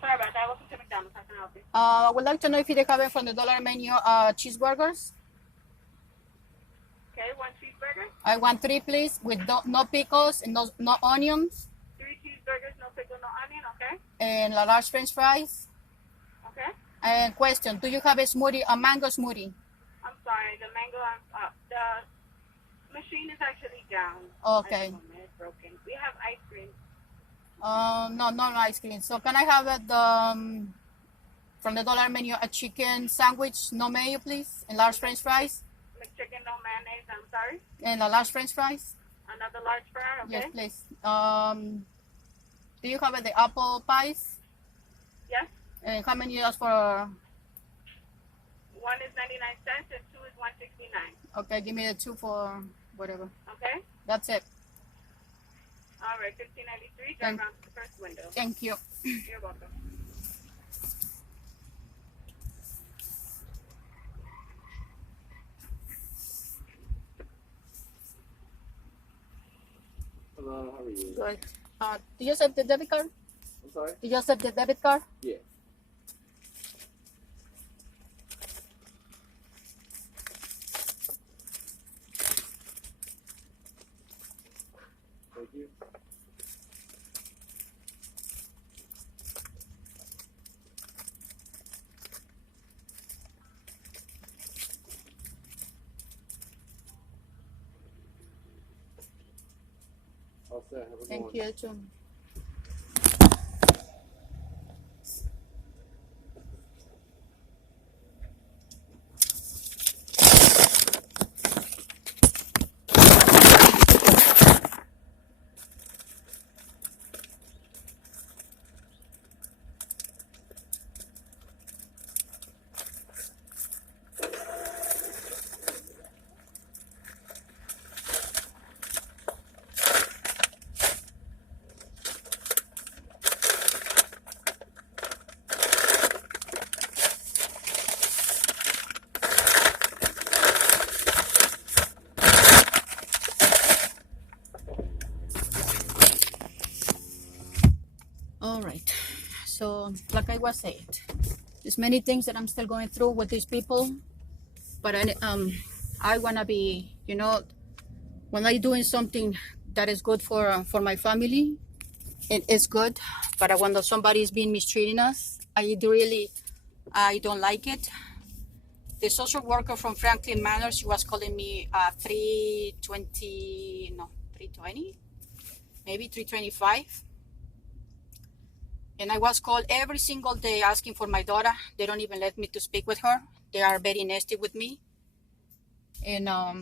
Sorry about that. Welcome to McDonald's. How can I help you? I would like to know if you have it from the dollar menu cheeseburgers. Okay, one cheeseburger. I want 3, please, with no pickles and no onions. 3 cheeseburgers, no pickle, no onion. Okay. And a large French fries. Okay. And question: do you have a mango smoothie? I'm sorry, the mango. The machine is actually down. Okay. At the moment. It's broken. We have ice cream. No ice cream. So can I have it from the dollar menu a chicken sandwich, no mayo, please, and large French fries? McChicken, no mayonnaise. I'm sorry. And a large French fries. Another large fry. Okay. Yes, please. Do you have the apple pies? Yes. And how many for? 1 is 99 cents and 2 is 169. Okay, give me the 2 for whatever. Okay. That's it. All right, 1593. Drive around to the first window. Thank you. You're welcome. Hello, how are you? Good. Did you accept the debit card? I'm sorry? Did you accept the debit card? Yeah. Thank you. All set. Have a good Thank one. you too. All right. So, like I was saying, there's many things that I'm still going through with these people, but I wanna be, when I'm doing something that is good for my family, it is good. But when somebody is being mistreating us, I don't like it. The social worker from Franklin Manor, she was calling me 320, maybe 325. And I was called every single day asking for my daughter. They don't even let me to speak with her. They are very nasty with me. And I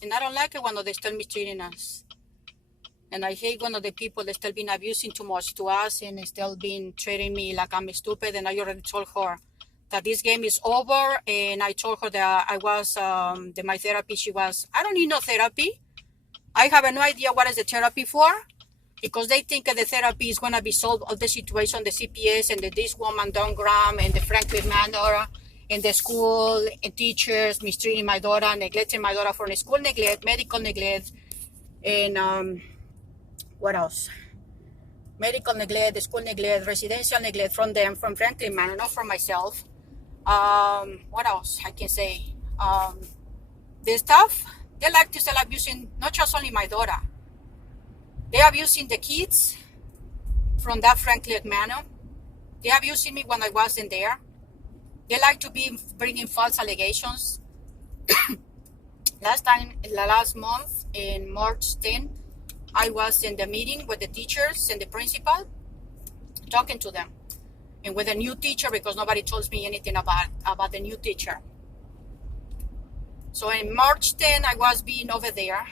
don't like it when they still mistreating us. And I hate when the people they still been abusing too much to us and still been treating me like I'm stupid. And I already told her that this game is over. And I told her that my therapy, I don't need no therapy. I have no idea what is the therapy for. Because they think that the therapy is going to be solved all the situation, the CPS and this woman, Don Graham, and the Franklin Manor, and the school and teachers mistreating my daughter, neglecting my daughter for school neglect, medical neglect, and what else? Medical neglect, the school neglect, residential neglect from them, from Franklin Manor, not from myself. What else I can say? The staff, they like to start abusing not just only my daughter. They are abusing the kids from that Franklin Manor. They are abusing me when I wasn't there. They like to be bringing false allegations. Last month, in March 10, I was in the meeting with the teachers and the principal, talking to them. And with a new teacher, because nobody told me anything about the new teacher. So in March 10, I was being over there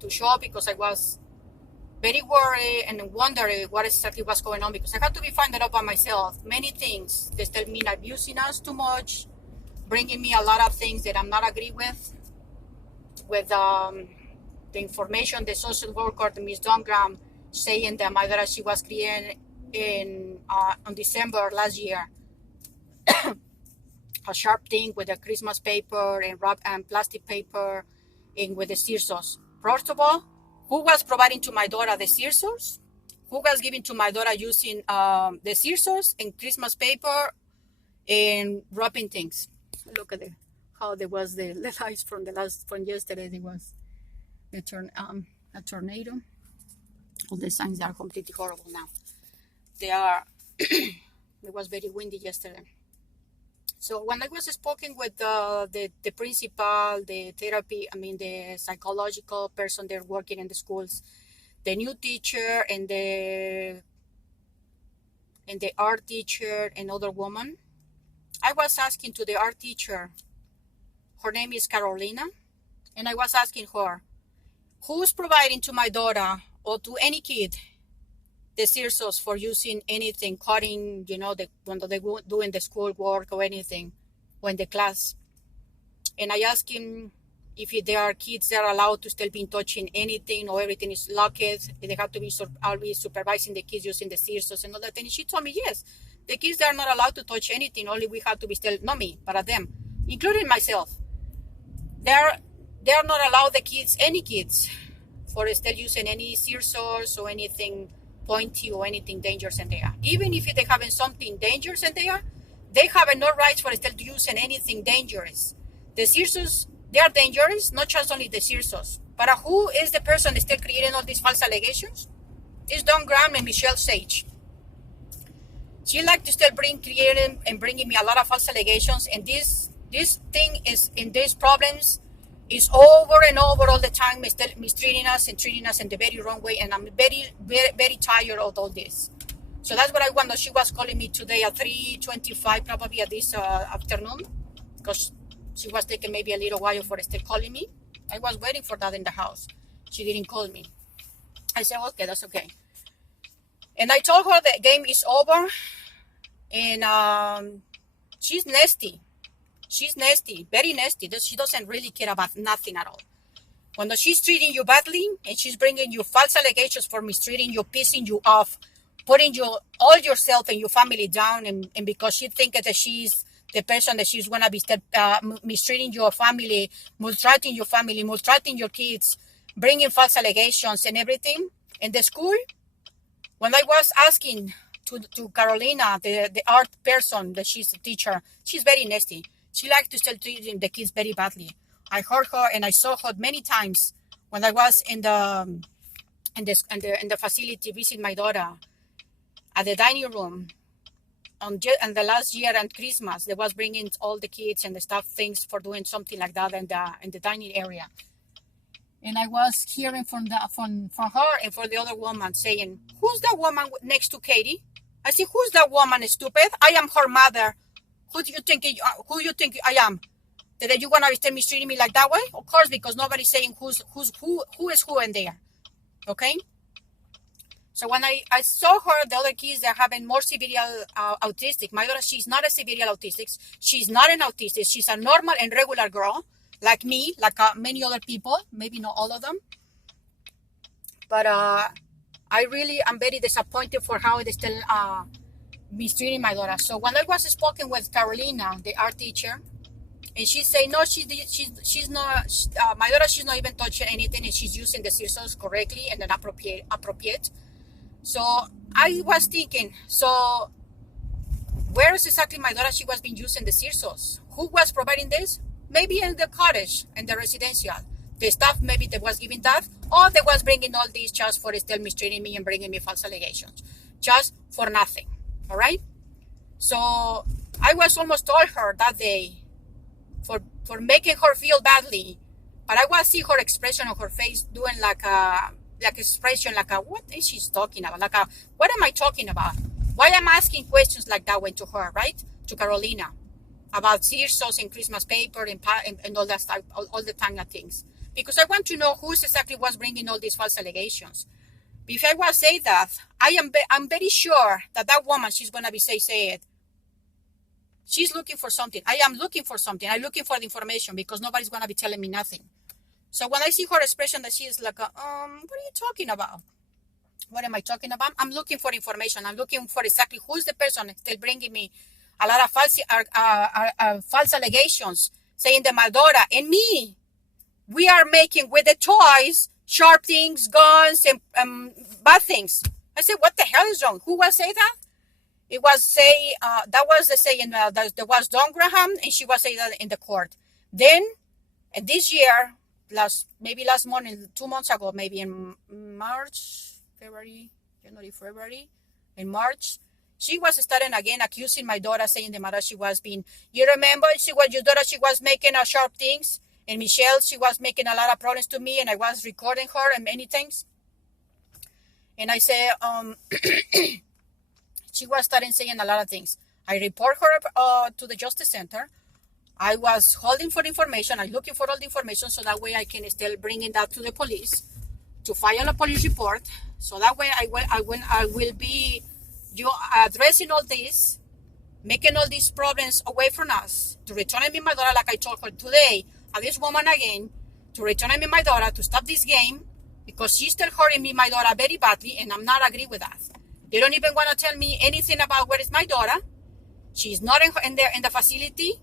to show up because I was very worried and wondering what exactly was going on, because I had to be finding out by myself many things. They still mean abusing us too much, bringing me a lot of things that I'm not agree with the information the social worker, the Miss Don Graham, saying that my daughter, she was creating on December last year a sharp thing with the Christmas paper and wrap and plastic paper and with the scissors. First of all, who was providing to my daughter the scissors? who was given to my daughter using the scissors and Christmas paper and wrapping things. Look at how there was the lights from yesterday. There was a tornado. All the signs are completely horrible now. They are. It was very windy yesterday. So when I was speaking with the principal, the psychological person there working in the schools, the new teacher and the art teacher and other woman, I was asking to the art teacher, her name is Carolina, and I was asking her, who's providing to my daughter or to any kid the scissors for using anything, cutting, when they go doing the school work or anything, or in the class. And I asked him if there are kids that are allowed to still be touching anything or everything is locked. They have to be always supervising the kids using the scissors and all that. And she told me, yes, the kids, they are not allowed to touch anything. Only we have to be still, not me, but them, including myself. They are not allowed any kids, for still using any scissors or anything pointy or anything dangerous in there. Even if they have something dangerous in there, they have no rights for still using anything dangerous. The scissors, they are dangerous, not just only the scissors. But who is the person still creating all these false allegations? It's Don Graham and Michelle Sage. She like to still creating and bringing me a lot of false allegations, and this thing is in these problems is over and over all the time, mistreating us and treating us in the very wrong way. And I'm very, very, very tired of all this. So that's what I want. She was calling me today at 3:25, probably at this afternoon, because she was taking maybe a little while for still calling me. I was waiting for that in the house. She didn't call me. I said, okay, that's okay. And I told her the game is over. And she's nasty. She's nasty, very nasty. She doesn't really care about nothing at all. When she's treating you badly and she's bringing you false allegations for mistreating you, pissing you off, putting all yourself and your family down, and because she thinks that she's the person that she's going to be mistreating your family, maltreating your kids, bringing false allegations and everything. In the school, when I was asking to Carolina, the art person, that she's a teacher, she's very nasty. She likes to still treat the kids very badly. I heard her and I saw her many times when I was in the facility visiting my daughter at the dining room. And the last year and Christmas, they was bringing all the kids and the stuff things for doing something like that in the dining area. And I was hearing from her and for the other woman saying, "Who's that woman next to Katie?" I said, "Who's that woman, stupid? I am her mother. Who do you think I am? That you gonna be mistreating me like that way?" Of course, because nobody's saying who is who in there. Okay. So when I saw her, the other kids are having more severe autistic. My daughter, she's not a severe autistic. She's not an autistic. She's a normal and regular girl, like me, like many other people. Maybe not all of them. But I really am very disappointed for how they still mistreating my daughter. So when I was speaking with Carolina, the art teacher, and she said, no, she's not, my daughter, she's not even touching anything, and she's using the scissors correctly and then appropriate. So I was thinking, so where is exactly my daughter? She was being using the scissors. Who was providing this? Maybe in the cottage, in the residential. The staff maybe that was giving that, or they was bringing all these just for still mistreating me and bringing me false allegations, just for nothing. All right. So I was almost told her that day for making her feel badly, but I was see her expression on her face doing like expression like what is she talking about? What am I talking about? Why am I asking questions like that went to her, right? To Carolina about scissors and Christmas paper and all that stuff, all the kind of things. Because I want to know who exactly was bringing all these false allegations. If I was say that, I'm very sure that woman, she's going to be say it. She's looking for something. I am looking for something. I'm looking for the information because nobody's going to be telling me nothing. So when I see her expression that she is like, what are you talking about? What am I talking about? I'm looking for information. I'm looking for exactly who's the person still bringing me a lot of false allegations, saying that my daughter and me, we are making with the toys sharp things, guns, and bad things. I said, what the hell is wrong? Who was say that? It was say, that was the saying, there was Dawn Graham, and she was saying that in the court. Then, this year, maybe last morning, 2 months ago, maybe in March, February, January, February, in March, she was starting again accusing my daughter, saying the matter she was being, you remember, your daughter, she was making sharp things, and Michelle, she was making a lot of problems to me, and I was recording her and many things. And I said, she was starting saying a lot of things. I report her to the Justice Center. I was holding for information. I'm looking for all the information so that way I can still bringing that to the police to file a police report. So that way I will be addressing all this, making all these problems away from us, to return me my daughter like I told her today, at this woman again, to return me my daughter, to stop this game, because she's still hurting me, my daughter, very badly, and I'm not agree with that. They don't even want to tell me anything about where is my daughter. She's not in the facility.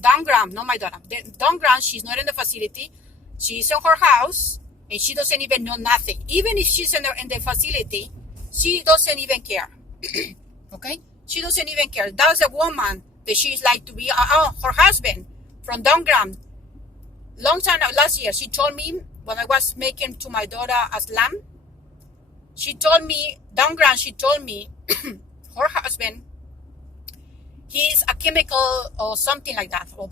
Dawn Graham, not my daughter. Dawn Graham, she's not in the facility. She's in her house, and she doesn't even know nothing. Even if she's in the facility, she doesn't even care. Okay? She doesn't even care. That's a woman that she's like to be, her husband from Dawn Graham. Long time last year, she told me, when I was making to my daughter a lamb, she told me, Dawn Graham, she told me, her husband, he's a chemical or something like that, or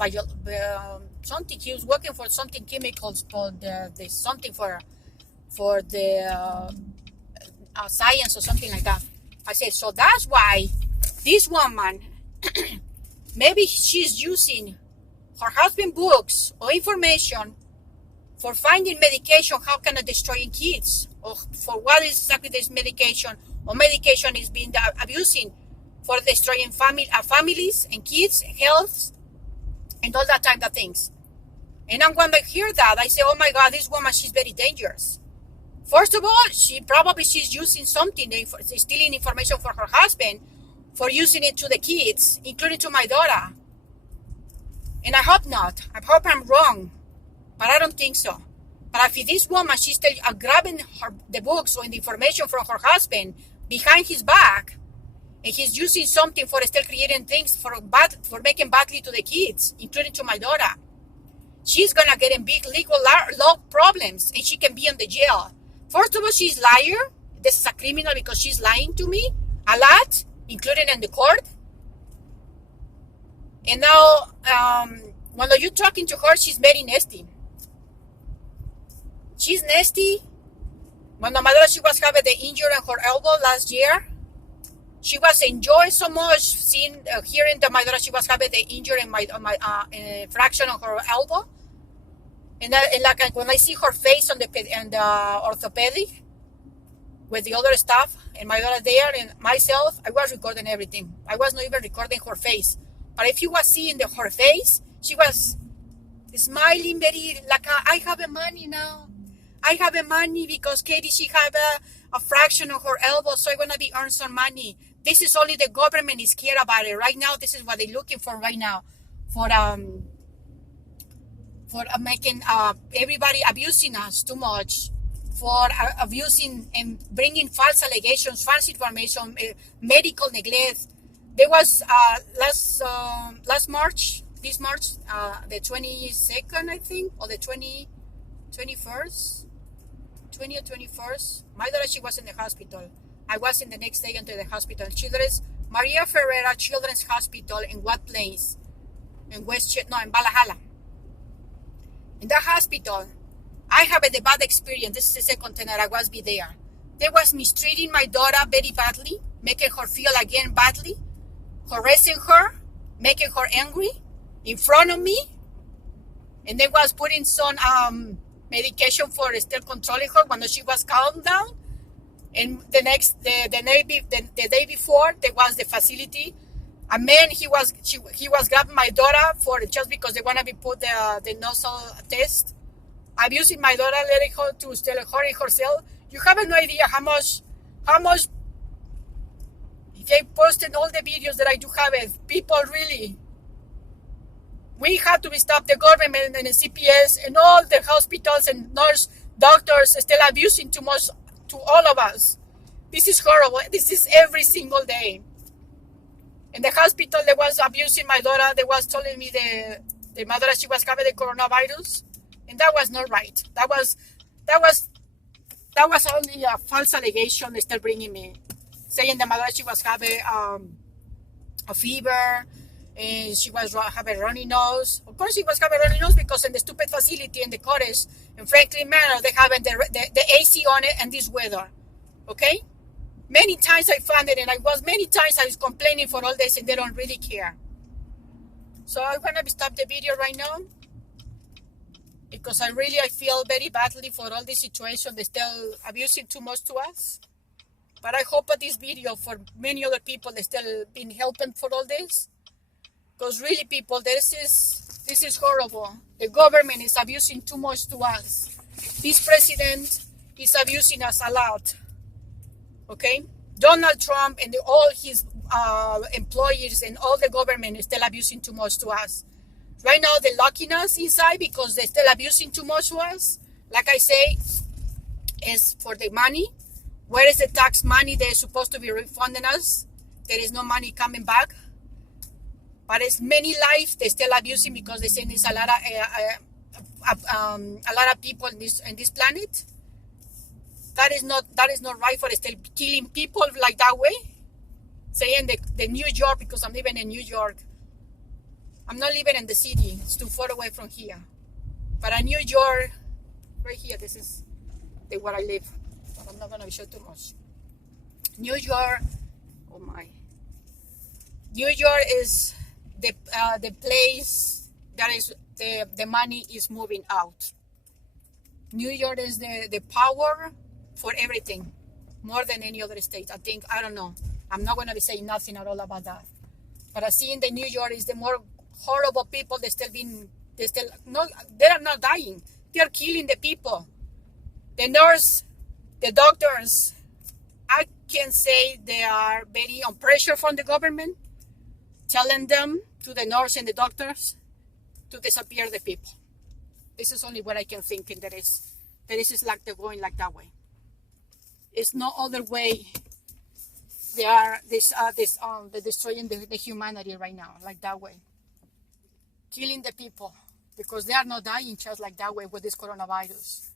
something. He was working for something chemicals, for something for the science or something like that. I said, so that's why this woman, maybe she's using her husband books or information for finding medication, how can it destroying kids, or for what is exactly this medication, or medication is being abusing for destroying families and kids, health, and all that type of things. And I'm when I hear that, I say, oh my God, this woman, she's very dangerous. First of all, she's using something, stealing information for her husband, for using it to the kids, including to my daughter. And I hope not. I hope I'm wrong, but I don't think so. But if this woman, she's still grabbing the books or the information from her husband behind his back, and he's using something for still creating things for making badly to the kids, including to my daughter, she's gonna get in big legal law problems, and she can be in the jail. First of all, she's liar. This is a criminal because she's lying to me a lot, including in the court. And now, when you're talking to her, she's very nasty. She's nasty. When my mother, she was having the injury in her elbow last year, she was enjoying so much hearing that my daughter, she was having the injury in my fraction on her elbow. And like when I see her face on the orthopedic with the other staff and my daughter there and myself, I was recording everything. I was not even recording her face. But if you was seeing her face, she was smiling very like, I have the money now. I have the money because Katie, she have a fraction of her elbow, so I'm going to be earn some money. This is only the government is care about it. Right now, this is what they're looking for right now. For making everybody abusing us too much. For abusing and bringing false allegations, false information, medical neglect. There was last March, this March, the 22nd, I think, or the 21st, 20 or 21st. My daughter, she was in the hospital. I was in the next day into the hospital. Maria Ferreira Children's Hospital in what place? In in Valhalla. In that hospital, I have a bad experience. This is the second time that I was there. They was mistreating my daughter very badly, making her feel again badly, harassing her, making her angry in front of me. And they was putting some medication for still controlling her when she was calmed down. And the day before, there was the facility. A man, he was grabbing my daughter for just because they want to be put the nasal test. Abusing my daughter, letting her to still hurting herself. You have no idea how much. If I posted all the videos that I do have, people really. We have to stop the government and the CPS and all the hospitals and nurse doctors still abusing too much to all of us. This is horrible. This is every single day. In the hospital, they was abusing my daughter. They was telling me the mother she was having the coronavirus, and that was not right. That was only a false allegation they still bringing me, saying the mother she was having a fever, and she was having runny nose. Of course, she was having runny nose because in the stupid facility in the cottage in Franklin Manor, they having the AC on it and this weather. Okay? Many times I found it, and many times I was complaining for all this, and they don't really care. So I'm gonna stop the video right now because I feel very badly for all this situation. They're still abusing too much to us. But I hope that this video for many other people they still been helping for all this. Because really, people, this is horrible. The government is abusing too much to us. This president is abusing us a lot. Okay? Donald Trump and all his employees and all the government is still abusing too much to us. Right now, they're locking us inside because they're still abusing too much to us. Like I say, is for the money. Where is the tax money they're supposed to be refunding us? There is no money coming back. But it's many lives they're still abusing because they say there's a lot of people in this planet. That is not right for still killing people like that way. Saying the New York, because I'm living in New York. I'm not living in the city. It's too far away from here. But in New York, right here, this is where I live. But I'm not going to show too much. New York, oh my. New York is the place that is the money is moving out. New York is the power for everything, more than any other state. I don't know. I'm not going to be saying nothing at all about that. But I see in the New York is the more horrible people. They are not dying. They are killing the people. The nurse, the doctors, I can say they are very on pressure from the government, telling them to the nurse and the doctors to disappear the people. This is only what I can think, and that is like they're going like that way. It's no other way. They are they're destroying the humanity right now, like that way, killing the people because they are not dying just like that way with this coronavirus.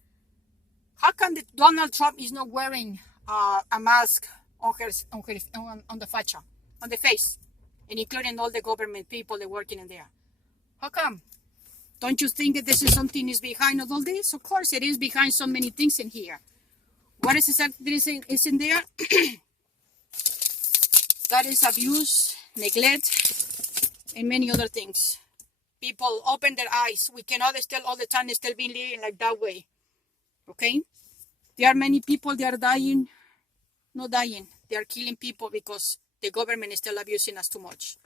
How come Donald Trump is not wearing a mask on the facha, on the face, and including all the government people that are working in there? How come? Don't you think that this is something is behind all this? Of course, it is behind so many things in here. What is exactly is in there? That is abuse, neglect, and many other things. People open their eyes. We cannot still all the time still be living like that way. Okay? There are many people that are dying, not dying. They are killing people because the government is still abusing us too much.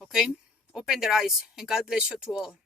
Okay? Open their eyes, and God bless you to all.